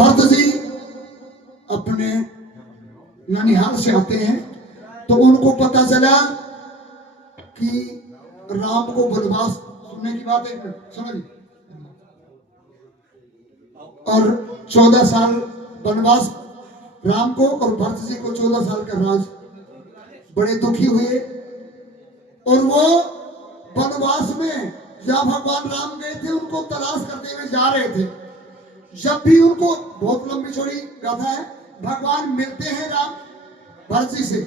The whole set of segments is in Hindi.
भरत जी अपने ननिहाल से आते हैं तो उनको पता चला कि राम को वनवास, सुनने की बात है समझ, और 14 साल वनवास राम को और भरत जी को 14 साल का राज। बड़े दुखी हुए और वो वनवास में जहाँ भगवान राम गए थे उनको तलाश करते हुए जा रहे थे। जब भी उनको, बहुत लंबी चौड़ी गाथा है, भगवान मिलते हैं राम भरत जी से,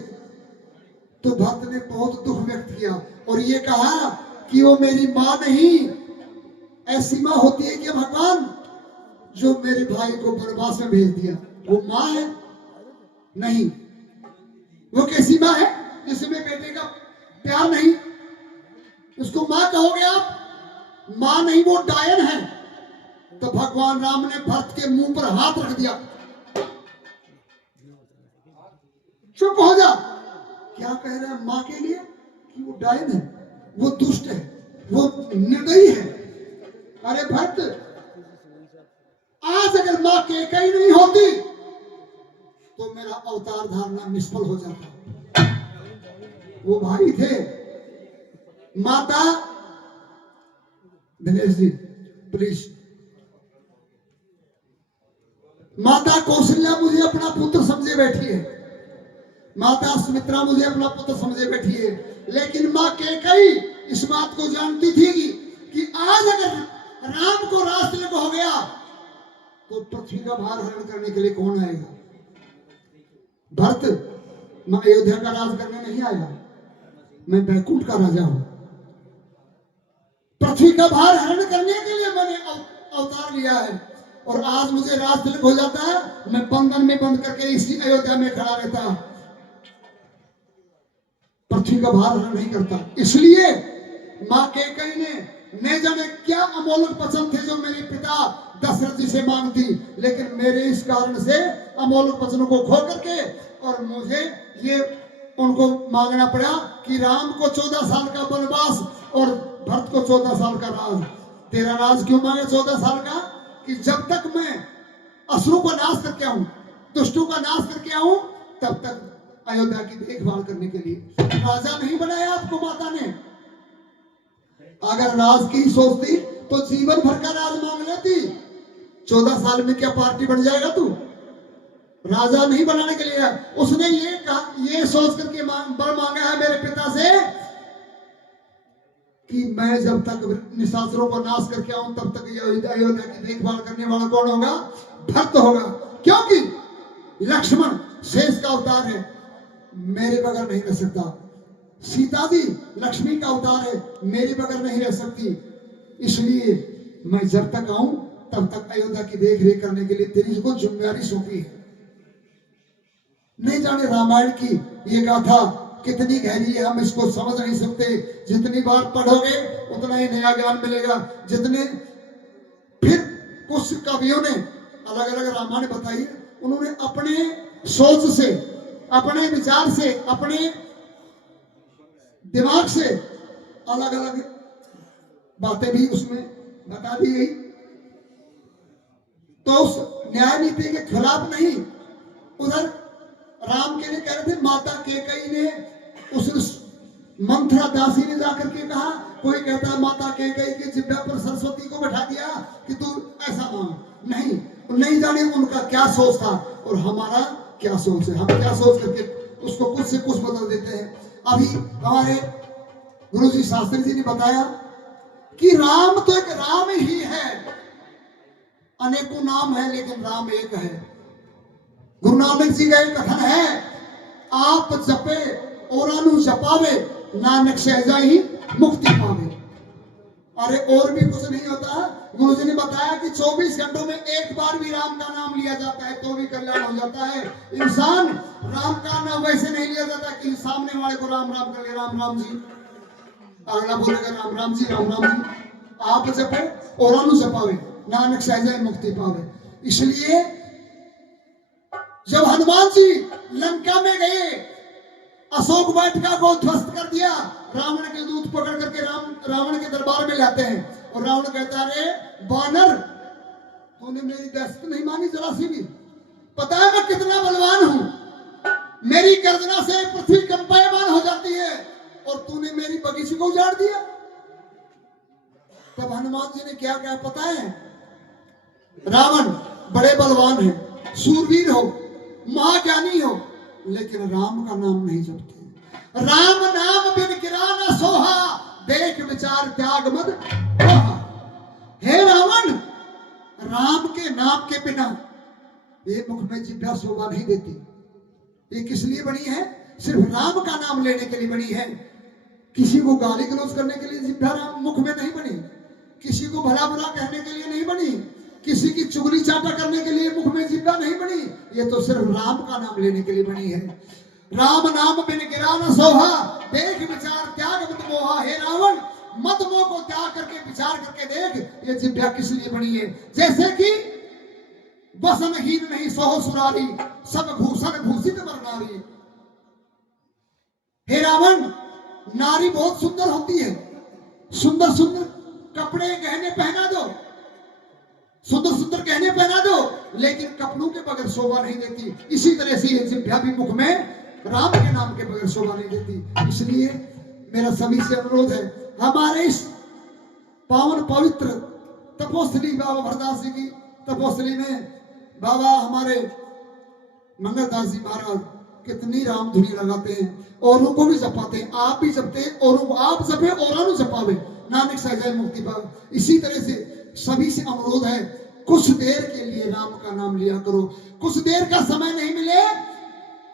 तो भरत ने बहुत दुख व्यक्त किया और ये कहा कि वो मेरी माँ नहीं, ऐसी माँ होती है कि भगवान जो मेरे भाई को वनवास में भेज दिया वो माँ है नहीं। वो कैसी माँ है जिसमें बेटे का प्यार नहीं, उसको माँ कहोगे आप? माँ नहीं, वो डायन है। तो भगवान राम ने भरत के मुंह पर हाथ रख दिया, चुप हो जा। क्या कह रहे हैं? माँ के लिए कि वो डायन है, वो दुष्ट है, वो निर्दयी है। अरे भरत, आज अगर माँ कैकेयी नहीं होती तो मेरा अवतार धारना निष्फल हो जाता। वो भाई थे। माता दिनेश जी प्लीज, माता कौशल्या मुझे अपना पुत्र समझे बैठी है, माता सुमित्रा मुझे अपना पुत्र समझे बैठी है, लेकिन माँ कैकेयी इस बात को जानती थी कि आज अगर राम को राज तिलक हो गया तो पृथ्वी का भार हरण करने के लिए कौन आएगा? भरत, मैं अयोध्या का राज करने नहीं आया, मैं वैकुंठ का राजा हूं। पृथ्वी का भार हरण करने के लिए मैंने अवतार लिया है और आज मुझे राज तिलक हो जाता है, मैं बंधन में बंद करके इसी अयोध्या में खड़ा रहता, पृथ्वी का भार हरण नहीं करता। इसलिए मां कैकेयी ने जाने क्या अमोलक वचन थे जो मेरे पिता दशरथ जी से मांगती, लेकिन मेरे इस कारण से अमोलक वचनों को खो करके और मुझे ये उनको मांगना पड़ा कि राम को 14 साल का वनवास और भरत को 14 साल का राज। तेरा राज क्यों मांगे 14 साल का? कि जब तक मैं असुरों का नाश करके आऊं, दुष्टों का नाश करके आऊं, तब तक अयोध्या की देखभाल करने के लिए। राजा नहीं बनाया आपको माता ने। अगर राज की सोचती तो जीवन भर का राज मांग लेती। 14 साल में क्या पार्टी बन जाएगा तू? राजा नहीं बनाने के लिए उसने ये सोच करके वर मांगा है मेरे पिता से कि मैं जब तक निशाचरों को नाश करके आऊं तब तक अयोध्या की देखभाल करने वाला कौन होगा? भक्त होगा। क्योंकि लक्ष्मण शेष का अवतार है, मेरे बगैर नहीं रह सकता। सीता जी लक्ष्मी का अवतार है, मेरे बगैर नहीं रह सकती। इसलिए मैं जब तक आऊं तब तक अयोध्या की देख रेख करने के लिए तेरी को जिम्मेदारी सौंपी है। नहीं जाने रामायण की ये गाथा कितनी गहरी है, हम इसको समझ नहीं सकते। जितनी बार पढ़ोगे उतना ही नया ज्ञान मिलेगा। जितने फिर कुछ कवियों ने अलग अलग रामायण बताई, उन्होंने अपने सोच से, अपने विचार से, अपने दिमाग से अलग अलग बातें भी उसमें बता दी गई। तो उस न्याय नीति के खिलाफ नहीं, उधर राम के लिए कह रहे थे, माता कैकेयी ने उस मंथरा दासी ने जाकर के कहा, कोई कहता है माता कैकेयी की जिब्बे पर सरस्वती को बैठा दिया कि तू ऐसा मांग। नहीं जाने उनका क्या सोच था और हमारा क्या सोच है। हम क्या सोच करके उसको कुछ से कुछ बदल देते हैं। अभी हमारे गुरुजी शास्त्री जी ने बताया कि राम तो एक राम ही है, अनेकों नाम है लेकिन राम एक है। गुरु नानक जी का एक कथन है, आप जपे औरानु जपावे, नानक सहजा ही मुक्ति पावे। अरे और भी कुछ नहीं होता। गुरु जी ने बताया कि 24 घंटों में एक बार भी राम का नाम लिया जाता है तो भी कल्याण हो जाता है। इंसान राम का नाम वैसे नहीं लिया जाता कि सामने वाले को राम राम कर ले, राम राम जी, अगला बोलेगा राम राम जी, राम राम जी। आप जपे औरानु जपावे, नानक सहजा ही मुक्ति पावे। इसलिए जब हनुमान जी लंका में गए, अशोक वाटिका को ध्वस्त कर दिया, रावण के दूत पकड़ करके रावण के दरबार में लाते हैं और रावण कहता है, बानर तूने मेरी दहशत नहीं मानी जरा सी भी। पता है मैं कितना बलवान हूं, मेरी गर्जना से पृथ्वी कंपायमान हो जाती है और तूने मेरी बगीचे को उजाड़ दिया। तब हनुमान जी ने क्या कहा पता है? रावण बड़े बलवान है, सूरवीर हो, महाज्ञानी हो, लेकिन राम का नाम नहीं जपते। राम नाम बिन गिरा न सोहा, देख विचार त्याग मद दोहा। हे रावण, राम के नाम के बिना ये मुख में जिह्वा शोभा नहीं देती। ये किस लिए बनी है? सिर्फ राम का नाम लेने के लिए बनी है। किसी को गाली गलौज करने के लिए जिह्वा राम मुख में नहीं बनी, किसी को भला बुरा कहने के लिए नहीं बनी, किसी की चुगली चाटा करने के लिए मुख में जिह्वा नहीं बनी। ये तो सिर्फ राम का नाम लेने के लिए बनी है। राम नाम बिन गिरा न सोहा, देख विचार त्याग मद मोहा। हे रावण, मद मोह को त्याग करके विचार करके देख ये जिह्वा किस लिए बनी है। जैसे कि वसनहीन नहीं सोहो सुरारी, सब भूषण भूषित वर नारी। हे रावण, नारी बहुत सुंदर होती है, सुंदर सुंदर कपड़े गहने पहना दो, सुंदर सुंदर गहने पहना दो, लेकिन कपड़ों के बगैर शोभा नहीं देती। इसी तरह से ये जिह्वा भी मुख में राम के नाम के बगैर शोभा नहीं देती। इसलिए मेरा सभी से अनुरोध है, हमारे इस पावन पवित्र तपोस्थली बाबा भरदास जी की तपोस्थली में बाबा हमारे मंगलदास जी महाराज कितनी राम धुनी लगाते हैं, औरों को भी जपाते हैं। आप भी जपते हैं, औरों को आप जपे औरों जपावे, नानक सहजाए मुक्ति पावे। इसी तरह से सभी से अनुरोध है, कुछ देर के लिए राम का नाम लिया करो। कुछ देर का समय नहीं मिले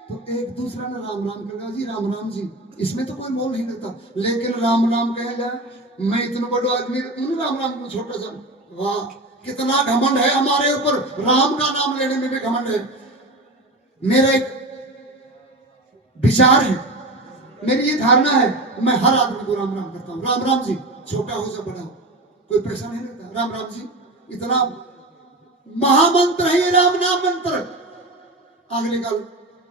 तो एक दूसरा ने राम राम करना जी, राम राम जी, इसमें तो कोई मोल नहीं लगता। लेकिन राम राम कह जाए, मैं इतना बड़ा आदमी राम राम को छोटा सा, वाह कितना घमंड है हमारे ऊपर। राम का नाम लेने में भी घमंड है। मेरा एक विचार है, मेरी ये धारणा है, मैं हर आदमी को राम राम करता हूँ। राम राम जी, छोटा हो या बड़ा हो, कोई पैसा नहीं लगता। राम राम जी इतना महामंत्र है ये राम नाम मंत्र।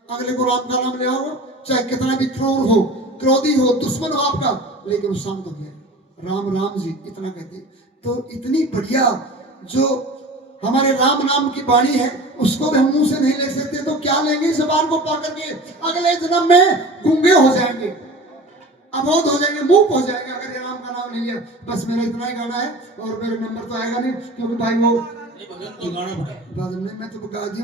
अगले को राम का नाम ले आओ, चाहे कितना भी क्रूर हो, क्रोधी हो, दुश्मन हो आपका, लेकिन शांत हो गया। राम राम जी इतना कहते। तो इतनी बढ़िया जो हमारे राम नाम की वाणी है, उसको भी हम मुंह से नहीं ले सकते तो क्या लेंगे जबान को पा करके? अगले जन्म में गूंगे हो जाएंगे, अबोध हो जाएंगे, मूक हो जाएंगे अगर ये राम का नाम नहीं लिया। बस मेरा इतना ही गाना है और मेरा नंबर तो आएगा नहीं, क्योंकि भाई वो गाना मैं तो गा दी।